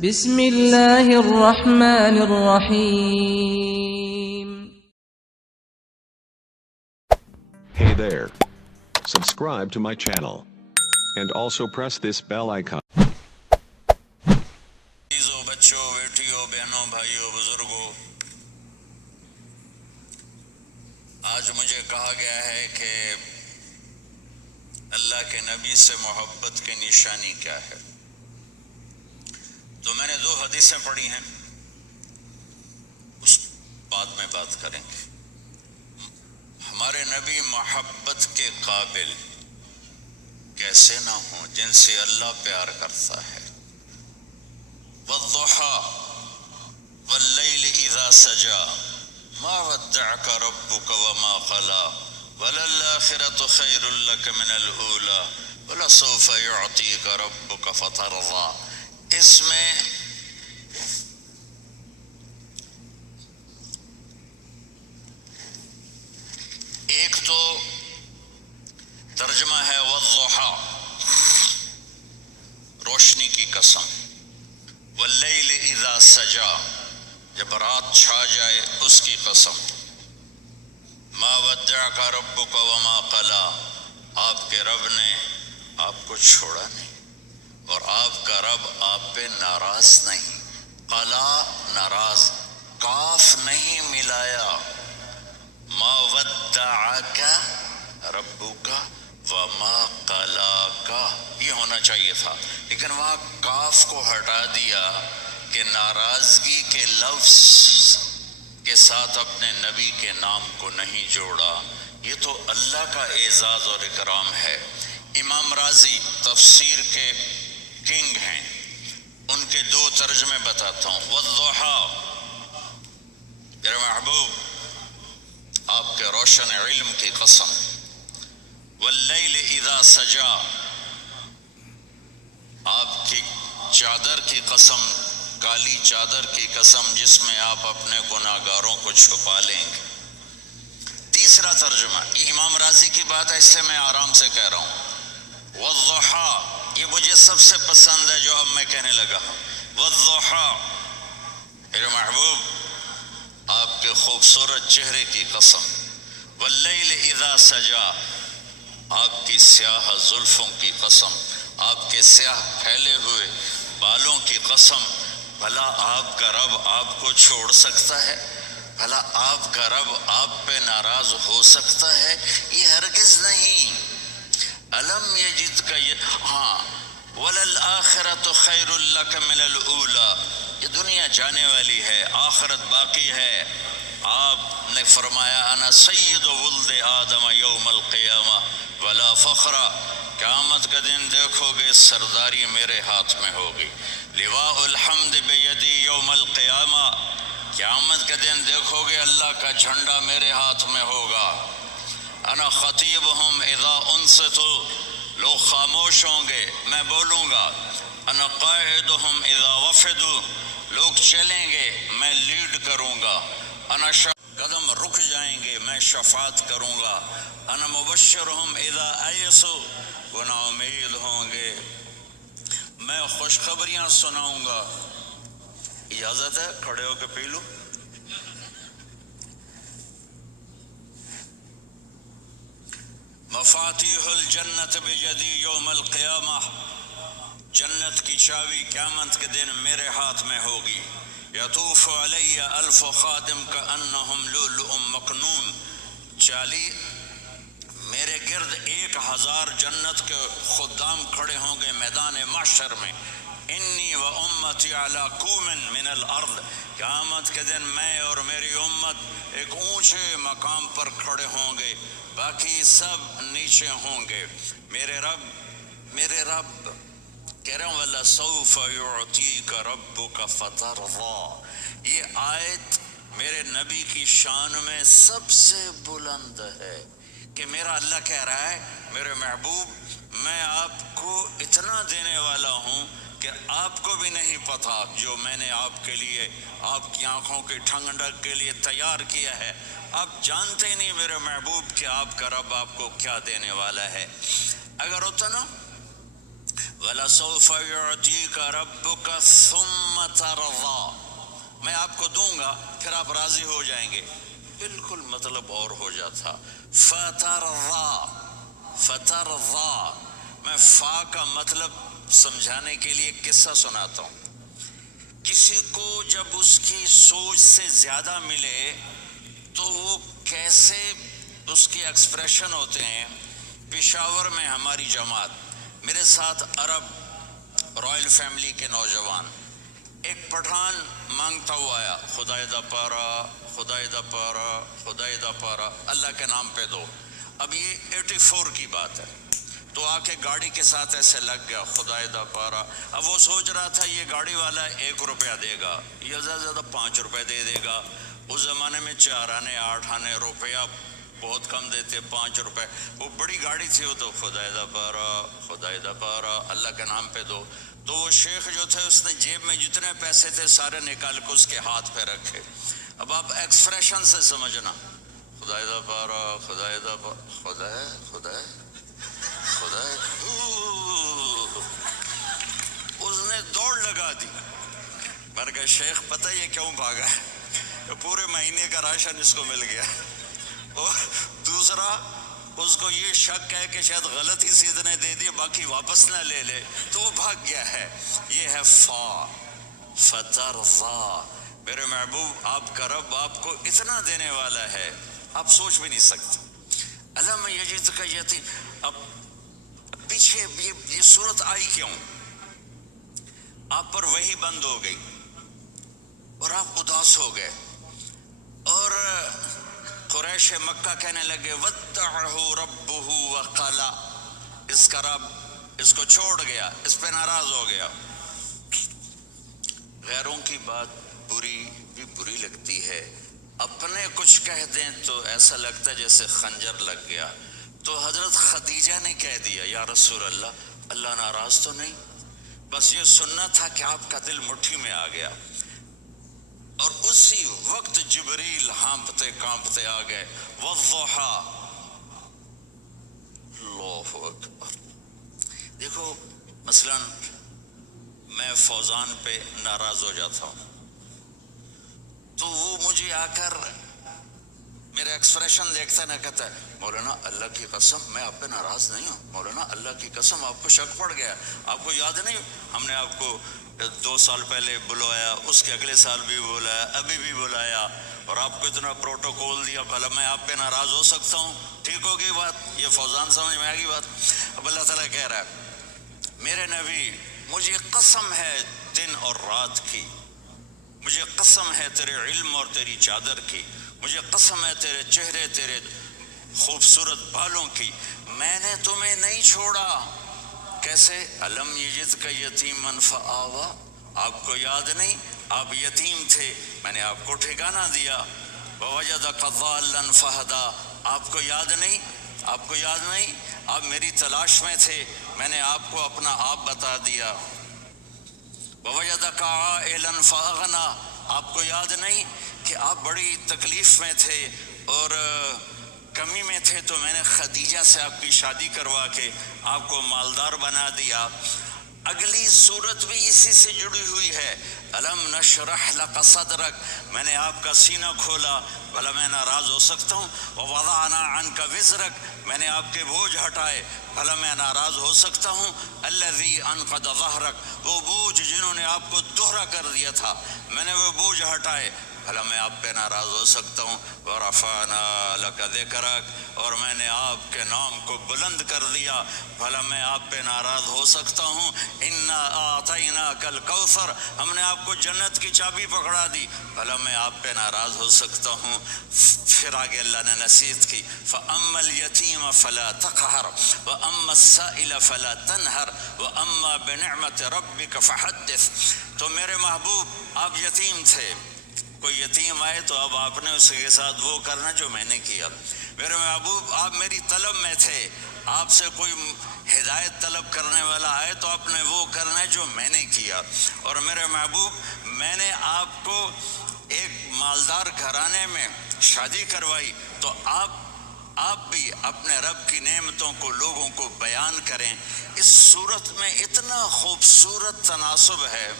بسم اللہ الرحمن الرحیم. Hey there. Subscribe to my channel. And also press this bell icon. بچوں بیٹیوں بہنوں بھائیوں بزرگوں، آج مجھے کہا گیا ہے کہ اللہ کے نبی سے محبت کی نشانی کیا ہے، تو میں نے 2 حدیثیں پڑھی ہیں، اس بعد میں بات کریں گے۔ ہمارے نبی محبت کے قابل کیسے نہ ہوں جن سے اللہ پیار کرتا ہے۔ والضحى والليل إذا سجى ما ودعك ربك وما قلى وللآخرة خير لك من الأولى ولسوف يعطيك ربك فترضى۔ اس میں ایک تو ترجمہ ہے والضحى، روشنی کی قسم، واللیل اذا سجا، جب رات چھا جائے اس کی قسم، ما ودعک ربک وما قلا، آپ کے رب نے آپ کو چھوڑا نہیں اور آپ کا رب آپ پہ ناراض نہیں۔ قلا ناراض، کاف نہیں ملایا، ما ودعک ربک وما قلاک یہ ہونا چاہیے تھا، لیکن وہاں کاف کو ہٹا دیا کہ ناراضگی کے لفظ کے ساتھ اپنے نبی کے نام کو نہیں جوڑا۔ یہ تو اللہ کا اعزاز اور اکرام ہے۔ امام راضی تفسیر کے کنگ ہیں، ان کے 2 ترجمے بتاتا ہوں۔ والضحى، میرے محبوب آپ کے روشن علم کی قسم، واللیل اذا سجا، آپ کی چادر کی قسم، کالی چادر کی قسم جس میں آپ اپنے گناہگاروں کو چھپا لیں گے۔ تیسرا ترجمہ، یہ امام راضی کی بات ہے، اس سے میں آرام سے کہہ رہا ہوں۔ والضحى، یہ مجھے سب سے پسند ہے جو اب میں کہنے لگا ہوں۔ والضحى، میرے محبوب آپ کے خوبصورت چہرے کی قسم، واللیل اذا سجا، آپ کی سیاہ زلفوں کی قسم، آپ کے سیاہ پھیلے ہوئے بالوں کی قسم، بھلا آپ کا رب آپ کو چھوڑ سکتا ہے؟ بھلا آپ کا رب آپ پہ ناراض ہو سکتا ہے؟ یہ ہرگز نہیں۔ الم یجد کا ہاں، وللآخرۃ خیر لک من الاولی، یہ دنیا جانے والی ہے، آخرت باقی ہے۔ آپ نے فرمایا انا سید ولد آدم یوم القیامہ ولا فخر، قیامت کا دن دیکھو گے سرداری میرے ہاتھ میں ہوگی۔ لواء الحمد بیدی یوم القیامہ، قیامت کا دن دیکھو گے اللہ کا جھنڈا میرے ہاتھ میں ہوگا۔ انا خطیبہم اذا انصتوا، لوگ خاموش ہوں گے میں بولوں گا۔ انا قائدہم اذا وفدوا، لوگ چلیں گے میں لیڈ کروں گا۔ انا قدم رک جائیں گے میں شفاعت کروں گا۔ انا مبشرہم اذا ایسوا، وہ نا امید ہوں گے میں خوشخبریاں سناؤں گا۔ اجازت ہے کھڑے ہو کے پی لوں؟ مفاتیح الجنت بیدی یوم القیامہ، جنت کی چابی قیامت کے دن میرے ہاتھ میں ہوگی۔ یطوف علی الف خادم کانہم لؤلؤ مکنون، میرے گرد 1000 جنت کے خدام کھڑے ہوں گے میدان محشر میں۔ انی و امتی علی کوم من الارض، قیامت کے دن میں اور میری امت ایک اونچے مقام پر کھڑے ہوں گے، باقی سب نیچے ہوں گے۔ میرے رب کہہ رہا ہوں وَلَسَوْفَ يُعْطِيكَ رَبُّكَ فَتَرْضَى، یہ آیت میرے نبی کی شان میں سب سے بلند ہے کہ میرا اللہ کہہ رہا ہے میرے محبوب میں آپ کو اتنا دینے والا ہوں کہ آپ کو بھی نہیں پتا جو میں نے آپ کے لیے، آپ کی آنکھوں کی ٹھنڈک کے لیے تیار کیا ہے۔ آپ جانتے ہی نہیں میرے محبوب کہ آپ کا رب آپ کو کیا دینے والا ہے۔ اگر ہوتا نا وَلَسَوْفَ يُعْطِيكَ رَبُّكَ ثُمَّ تَرْضَىٰ، میں آپ کو دوں گا پھر آپ راضی ہو جائیں گے. بالکل مطلب اور ہو جاتا. فَتَرْضَىٰ، فَتَرْضَىٰ. میں فا کا مطلب سمجھانے کے لیے ایک قصہ سناتا ہوں. کسی کو جب اس کی سوچ سے زیادہ ملے تو وہ کیسے اس کے ایکسپریشن ہوتے ہیں. پشاور میں ہماری جماعت، میرے ساتھ عرب رائل فیملی کے نوجوان، ایک پٹھان مانگتا ہوا آیا، خدائے دا پارا، خدائے دا پارا، خدائے دا پارا، اللہ کے نام پہ دو. اب یہ 84 کی بات ہے. تو آ کے گاڑی کے ساتھ ایسے لگ گیا، خدائے دا پارا. اب وہ سوچ رہا تھا یہ گاڑی والا 1 روپیہ دے گا یا زیادہ سے زیادہ 5 روپے دے دے گا. اس زمانے میں 4 آنے 8 آنے روپیہ بہت کم دیتے، 5 روپے. وہ بڑی گاڑی تھی، وہ تو خدائے دا پارا، خدائے دا پارا، اللہ کے نام پہ دو. تو وہ شیخ جو تھے اس نے جیب میں جتنے پیسے تھے سارے نکال کے اس کے ہاتھ پہ رکھے. اب آپ ایکسپریشن سے سمجھنا، خدائے دا پارا، خدائے دا پارا، خدائے خدائے خدائے. اس نے دوڑ لگا دی. میں نے کہا شیخ پتہ یہ کیوں بھاگا ہے؟ پورے مہینے کا راشن اس کو مل گیا. اور دوسرا اس کو یہ شک ہے کہ شاید غلطی سے اتنے دے دیے باقی واپس نہ لے لے، تو وہ بھاگ گیا ہے. یہ ہے فا، فترضا. میرے محبوب آپ کا رب آپ کو اتنا دینے والا ہے آپ سوچ بھی نہیں سکتے. علم یجد کا یتیم. اب پیچھے یہ صورت آئی کیوں؟ آپ پر وحی بند ہو گئی اور آپ اداس ہو گئے اور قریش مکہ کہنے لگے وَاتَّعَهُ رَبُّهُ وَقَلَا، اس کا رب اس کو چھوڑ گیا، اس پہ ناراض ہو گیا. غیروں کی بات بری بھی بری لگتی ہے، اپنے کچھ کہہ دیں تو ایسا لگتا ہے جیسے خنجر لگ گیا. تو حضرت خدیجہ نے کہہ دیا یا رسول اللہ، اللہ ناراض تو نہیں؟ بس یہ سننا تھا کہ آپ کا دل مٹھی میں آ گیا. اور اسی وقت جبریل ہانپتے کانپتے آ گئے. والضحیٰ، اللہ اکبر. دیکھو مثلا میں فوزان پہ ناراض ہو جاتا ہوں تو وہ مجھے آ کر میرا ایکسپریشن دیکھتا نہ کہتا ہے مولانا اللہ کی قسم میں آپ پہ ناراض نہیں ہوں، مولانا اللہ کی قسم آپ کو شک پڑ گیا. آپ کو یاد نہیں ہم نے آپ کو 2 سال پہلے بلوایا، اس کے اگلے سال بھی بلایا، ابھی بھی بلایا اور آپ کو اتنا پروٹوکول دیا، بھلا میں آپ پہ ناراض ہو سکتا ہوں؟ ٹھیک ہوگی بات؟ یہ فوزان سمجھ میں آ گئی بات. اب اللہ تعالیٰ کہہ رہا ہے میرے نبی مجھے قسم ہے دن اور رات کی، مجھے قسم ہے تیرے علم اور تیری چادر کی، مجھے قسم ہے تیرے چہرے تیرے خوبصورت بالوں کی، میں نے تمہیں نہیں چھوڑا. کیسے؟ علم یجد کا یتیمن فآوا، آپ کو یاد نہیں آپ یتیم تھے، میں نے آپ کو ٹھکانہ دیا. ووجدک ضالا فہدا، آپ کو یاد نہیں، آپ کو یاد نہیں آپ میری تلاش میں تھے، میں نے آپ کو اپنا آپ بتا دیا. ووجدک عائلا فاغنا، آپ کو یاد نہیں کہ آپ بڑی تکلیف میں تھے اور کمی میں تھے تو میں نے خدیجہ سے آپ کی شادی کروا کے آپ کو مالدار بنا دیا. اگلی صورت بھی اسی سے جڑی ہوئی ہے. الم نشرح لک صدرک، میں نے آپ کا سینہ کھولا، بھلا میں ناراض ہو سکتا ہوں؟ ووضعنا عنک وزرک، میں نے آپ کے بوجھ ہٹائے، بھلا میں ناراض ہو سکتا ہوں؟ الذی انقض ظہرک، وہ بوجھ جنہوں نے آپ کو دوہرا کر دیا تھا میں نے وہ بوجھ ہٹائے، بھلا میں آپ پہ ناراض ہو سکتا ہوں؟ ورفعنا لک ذکرک، اور میں نے آپ کے نام کو بلند کر دیا، بھلا میں آپ پہ ناراض ہو سکتا ہوں؟ انا اعطیناک الکوثر، ہم نے آپ کو جنت کی چابی پکڑا دی، بھلا میں آپ پہ ناراض ہو سکتا ہوں؟ پھر آگے اللہ نے نصیحت کی فاما الیتیم فلا تقہر واما السائل فلا تنہر واما بنعمت ربک فحدث. تو میرے محبوب آپ یتیم تھے، کوئی یتیم آئے تو اب آپ نے اس کے ساتھ وہ کرنا جو میں نے کیا. میرے محبوب آپ میری طلب میں تھے، آپ سے کوئی ہدایت طلب کرنے والا آئے تو آپ نے وہ کرنا جو میں نے کیا. اور میرے محبوب میں نے آپ کو ایک مالدار گھرانے میں شادی کروائی تو آپ آپ بھی اپنے رب کی نعمتوں کو لوگوں کو بیان کریں۔ اس صورت میں اتنا خوبصورت تناسب ہے،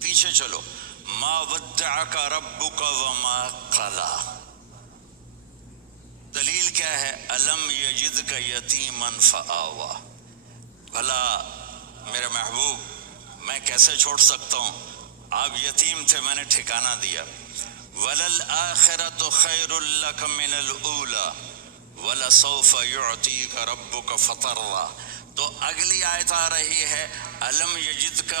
پیچھے چلو، ما ودعک ربک وما قلی، دلیل کیا ہے؟ الم یجدک یتیما فآوی، بھلا میرے محبوب میں کیسے چھوڑ سکتا ہوں، آپ یتیم تھے میں نے ٹھکانہ دیا۔ وَلَلْآخِرَةُ خَيْرٌ لَكَ مِنَ الْأُولَى وَلَسَوْفَ يُعْطِيكَ رَبُّكَ فَتَرْضَىٰ۔ تو اگلی آیت آ رہی ہے الم یجدک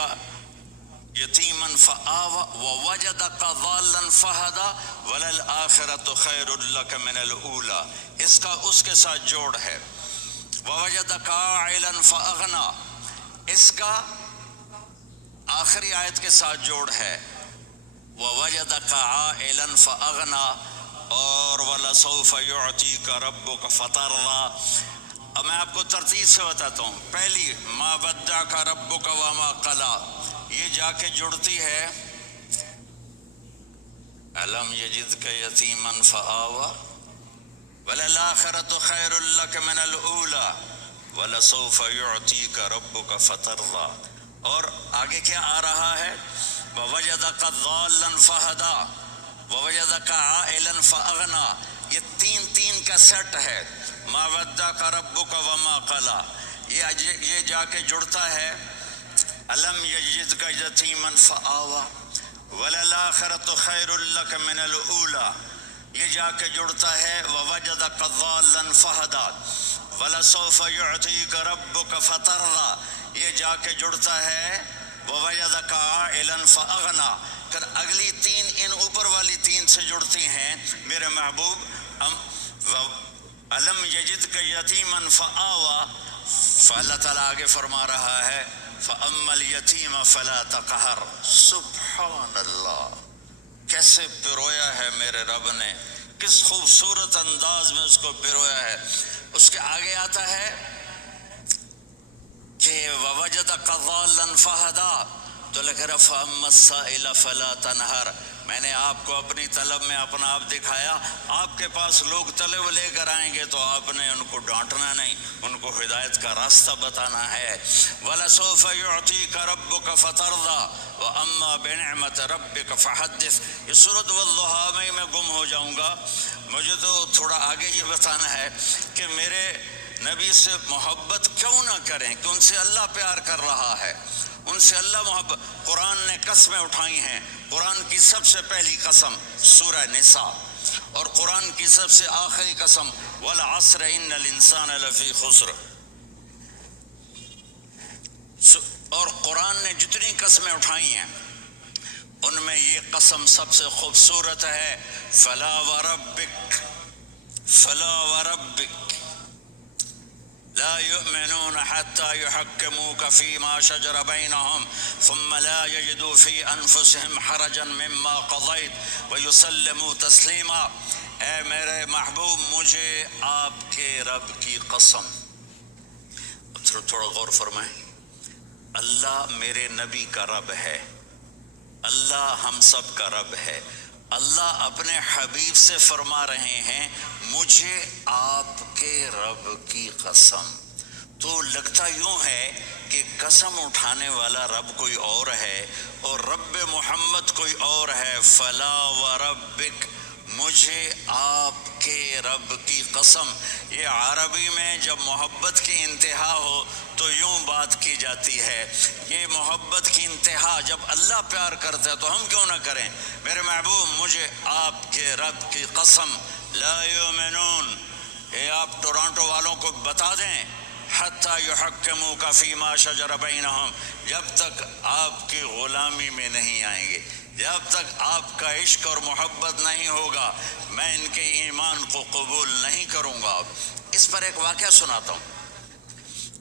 یتیما فآوی ووجدک ضالا فہدی وَلَلْآخِرَةُ خَيْرٌ لَكَ مِنَ الْأُولَىٰ، اس کا اس کے ساتھ جوڑ ہے۔ ووجدک عائلا فأغنی، اس کا آخری آیت کے ساتھ جوڑ ہے ووجدک عائلا فأغنی اور وَلَسَوْفَ يُعْطِيكَ رَبُّكَ فَتَرْضَىٰ۔ اب میں آپ کو ترتیب سے بتاتا ہوں۔ پہلی ما ودعک ربک وما قلی، یہ جا کے جڑتی ہے الم یجدک یتیما فآوی وَلَلْآخِرَةُ خَيْرٌ لَكَ مِنَ الْأُولَىٰ وَلَسَوْفَ يُعْطِيكَ رَبُّكَ فَتَرْضَىٰ۔ اور آگے کیا آ رہا ہے؟ وَوَجَدَكَ ضَالًّا فَهَدَىٰ وَوَجَدَكَ عَائِلًا فَأَغْنَىٰ، یہ تین کا سیٹ ہے۔ مَا وَدَّعَكَ رَبُّكَ وَمَا قَلَىٰ، یہ جا کے جڑتا ہے أَلَمْ يَجِدْكَ يَتِيمًا فَآوَىٰ وَلَلْآخِرَةُ خَيْرٌ لَكَ مِنَ الْأُولَىٰ، یہ جا کے جڑتا ہے وَوَجَدَكَ ضَالًّا فَهَدَىٰ وَلَسَوْفَ يُعْطِيكَ رَبُّكَ فَتَرْضَىٰ، یہ جا کے جڑتا ہے وَوَجَدَكَ عَائِلًا فَأَغْنَىٰ۔ پھر اگلی تین ان اوپر والی تین سے جڑتی ہیں میرے محبوب۔ أَلَمْ يَجِدْكَ يَتِيمًا فَآوَىٰ، فاللہ تعالیٰ آگے فرما رہا ہے فَأَمَّا الْيَتِيمَ فَلَا تَقْهَرْ۔ سبحان اللہ، کیسے پرویا ہے میرے رب نے، کس خوبصورت انداز میں اس کو پرویا ہے۔ اس کے آگے آتا ہے کہ وَوَجَدَكَ ضَالًّا فَهَدَىٰ، تو لکھ رہا فَأَمَّا السَّائِلَ فَلَا تَنْهَرْ، میں نے آپ کو اپنی طلب میں اپنا آپ دکھایا، آپ کے پاس لوگ طلب لے کر آئیں گے تو آپ نے ان کو ڈانٹنا نہیں، ان کو ہدایت کا راستہ بتانا ہے۔ وَلَسَوْفَ يُعْطِيكَ رَبُّكَ فَتَرْضَىٰ وَأَمَّا بِنِعْمَةِ رَبِّكَ فَحَدِّثْ۔ یہ سورۃ والضحیٰ میں گم ہو جاؤں گا، مجھے تو تھوڑا آگے یہ بتانا ہے کہ میرے نبی سے محبت کیوں نہ کریں، کہ ان سے اللہ پیار کر رہا ہے، ان سے اللہ محبت۔ قرآن نے قسمیں اٹھائی ہیں، قرآن کی سب سے پہلی قسم سورہ نساء، اور قرآن کی سب سے آخری قسم والعصر ان الانسان لفی خسر۔ اور قرآن نے جتنی قسمیں اٹھائی ہیں ان میں یہ قسم سب سے خوبصورت ہے، فلا وربک فلا وربک لا يؤمنون حتى يحكموك فيما شجر بينهم ثم لا يجدوا في أنفسهم حرجا مما قضيت ويسلموا تسليما۔ اے میرے محبوب، مجھے آپ کے رب کی قسم، تھوڑا غور فرمائیں، اللہ میرے نبی کا رب ہے، اللہ ہم سب کا رب ہے، اللہ اپنے حبیب سے فرما رہے ہیں مجھے آپ کے رب کی قسم۔ تو لگتا یوں ہے کہ قسم اٹھانے والا رب کوئی اور ہے اور رب محمد کوئی اور ہے۔ فلا وربک، مجھے آپ کے رب کی قسم۔ یہ عربی میں جب محبت کی انتہا ہو تو یوں بات کی جاتی ہے، یہ محبت کی انتہا جب اللہ پیار کرتا ہے تو ہم کیوں نہ کریں۔ میرے محبوب، مجھے آپ کے رب کی قسم، لا یؤمنون، یہ آپ ٹورانٹو والوں کو بتا دیں، حتی یحکموک فیما شجر بینہم، جب تک آپ کی غلامی میں نہیں آئیں گے، جب تک آپ کا عشق اور محبت نہیں ہوگا، میں ان کے ایمان کو قبول نہیں کروں گا۔ اس پر ایک واقعہ سناتا ہوں۔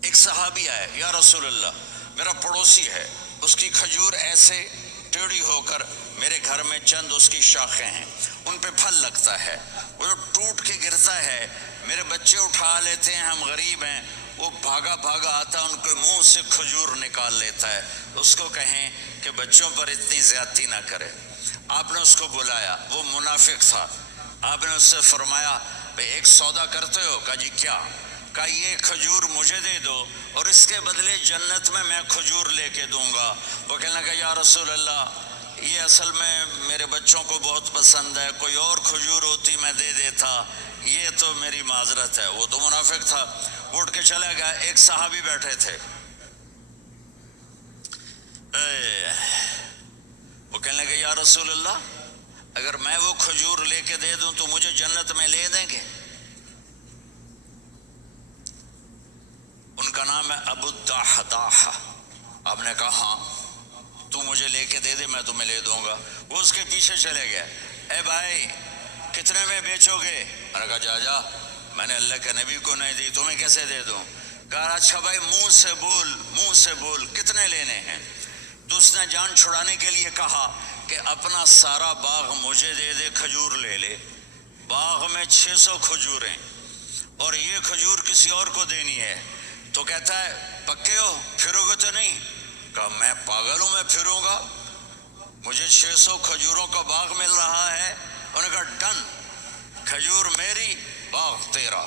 ایک صحابی آئے، یا رسول اللہ، میرا پڑوسی ہے، اس کی کھجور ایسے ٹیڑھی ہو کر میرے گھر میں چند اس کی شاخیں ہیں، ان پہ پھل لگتا ہے، وہ جو ٹوٹ کے گرتا ہے، میرے بچے اٹھا لیتے ہیں، ہم غریب ہیں، وہ بھاگا بھاگا آتا ہے، ان کے منہ سے کھجور نکال لیتا ہے۔ اس کو کہیں کہ بچوں پر اتنی زیادتی نہ کرے۔ آپ نے اس کو بلایا، وہ منافق تھا، آپ نے اس سے فرمایا بھئی ایک سودا کرتے ہو؟ کہا جی کیا؟ کہا یہ کھجور مجھے دے دو اور اس کے بدلے جنت میں کھجور لے کے دوں گا۔ وہ کہنے لگا یا رسول اللہ یہ اصل میں میرے بچوں کو بہت پسند ہے، کوئی اور کھجور ہوتی میں دے دیتا، یہ تو میری معذرت ہے۔ وہ تو منافق تھا، اٹھ کے چلا گیا۔ ایک صحابی بیٹھے تھے، وہ کہنے لگے یا رسول اللہ اگر میں وہ کھجور لے کے دے دوں تو مجھے جنت میں لے دیں گے؟ ان کا نام ہے ابو الدحداح۔ آپ نے کہا ہاں تو مجھے لے کے دے دے میں تمہیں لے دوں گا۔ وہ اس کے پیچھے چلے گئے، اے بھائی کتنے میں بیچو گے؟ میں نے کہا جا جا، میں نے اللہ کے نبی کو نہیں دی، تمہیں کیسے دے دوں؟ کہا اچھا بھائی منہ سے بول کتنے لینے ہیں؟ تو اس نے جان چھڑانے کے لیے کہا کہ اپنا سارا باغ مجھے دے دے، کھجور لے لے۔ باغ میں 600 کھجوریں اور یہ کھجور کسی اور کو دینی ہے۔ تو کہتا ہے پکے ہو، پھرو گے تو نہیں؟ کہا میں پاگل ہوں، میں پھروں گا؟ مجھے 600 کھجوروں کا باغ مل رہا ہے۔ انہوں نے کہا ڈن، کھجور میری باغ تیرا۔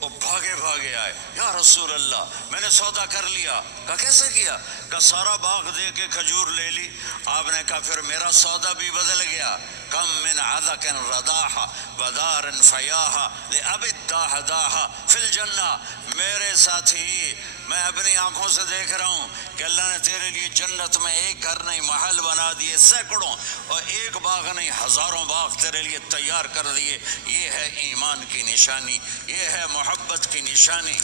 وہ بھاگے آئے، یا رسول اللہ میں نے سودا کر لیا۔ کہا کیسے کیا؟ کہا سارا باغ دے کے کھجور لے لی۔ آپ نے کہا پھر میرا سودا بھی بدل گیا۔ کم من عذق رداح ودار فیاح لأبی الدحداح فی الجنہ۔ میرے ساتھی میں اپنی آنکھوں سے دیکھ رہا ہوں کہ اللہ نے تیرے لیے جنت میں ایک گھر نہیں محل بنا دیے، سینکڑوں، اور ایک باغ نہیں ہزاروں باغ تیرے لیے تیار کر دیے۔ یہ ہے ایمان کی نشانی، یہ ہے محبت کی نشانی۔